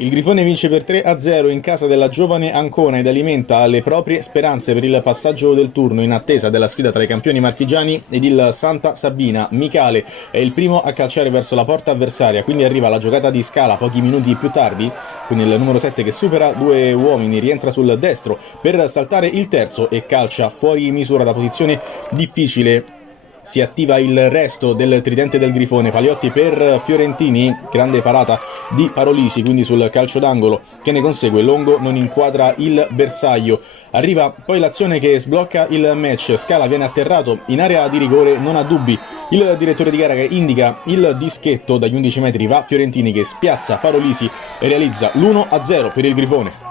Il Grifone vince per 3-0 in casa della giovane Ancona ed alimenta le proprie speranze per il passaggio del turno in attesa della sfida tra i campioni marchigiani ed il Santa Sabina. Micale è il primo a calciare verso la porta avversaria, quindi arriva la giocata di Scala pochi minuti più tardi, con il numero 7 che supera due uomini, rientra sul destro per saltare il terzo e calcia fuori misura da posizione difficile. Si attiva il resto del tridente del Grifone, Paliotti per Fiorentini, grande parata di Parolisi, quindi sul calcio d'angolo che ne consegue, Longo non inquadra il bersaglio, arriva poi l'azione che sblocca il match, Scala viene atterrato in area di rigore, non ha dubbi, il direttore di gara che indica il dischetto dagli 11 metri, va Fiorentini che spiazza Parolisi e realizza l'1-0 per il Grifone.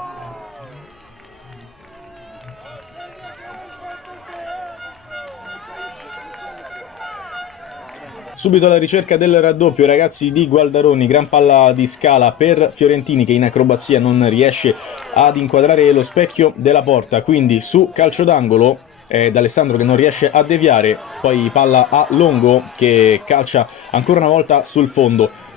Subito alla ricerca del raddoppio, ragazzi di Gualdaroni, gran palla di Scala per Fiorentini che in acrobazia non riesce ad inquadrare lo specchio della porta, quindi su calcio d'angolo è D'Alessandro che non riesce a deviare, poi palla a Longo che calcia ancora una volta sul fondo.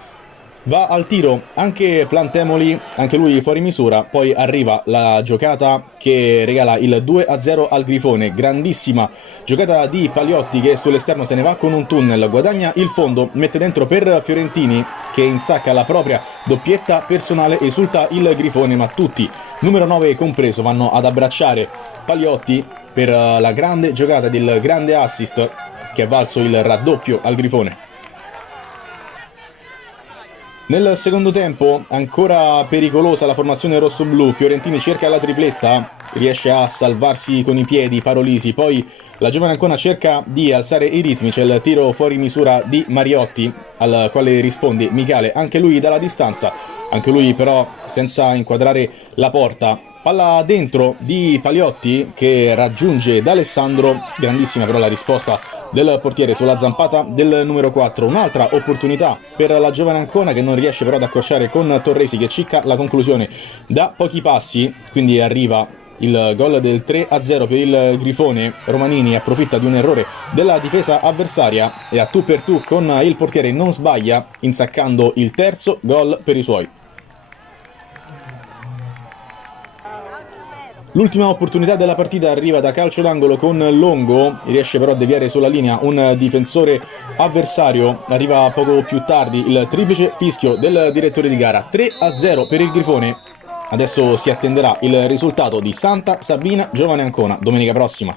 Va al tiro anche Plantemoli, anche lui fuori misura, poi arriva la giocata che regala il 2-0 al Grifone, grandissima giocata di Paliotti che sull'esterno se ne va con un tunnel, guadagna il fondo, mette dentro per Fiorentini che insacca la propria doppietta personale, esulta il Grifone, ma tutti, numero 9 compreso, vanno ad abbracciare Paliotti per la grande giocata del grande assist che ha valso il raddoppio al Grifone. Nel secondo tempo, ancora pericolosa la formazione rossoblù, Fiorentini cerca la tripletta, riesce a salvarsi con i piedi Parolisi, poi la giovane Ancona cerca di alzare i ritmi, c'è il tiro fuori misura di Mariotti, al quale risponde Micale, anche lui dalla distanza, anche lui però senza inquadrare la porta. Palla dentro di Paliotti che raggiunge D'Alessandro, grandissima però la risposta del portiere sulla zampata del numero 4, un'altra opportunità per la giovane Ancona che non riesce però ad accorciare con Torresi che cicca la conclusione da pochi passi, quindi arriva il gol del 3-0 per il Grifone. Romanini approfitta di un errore della difesa avversaria e a tu per tu con il portiere non sbaglia, insaccando il terzo gol per i suoi. L'ultima opportunità della partita arriva da calcio d'angolo con Longo, riesce però a deviare sulla linea un difensore avversario, arriva poco più tardi il triplice fischio del direttore di gara, 3-0 per il Grifone. Adesso si attenderà il risultato di Santa Sabina Giovane Ancona domenica prossima.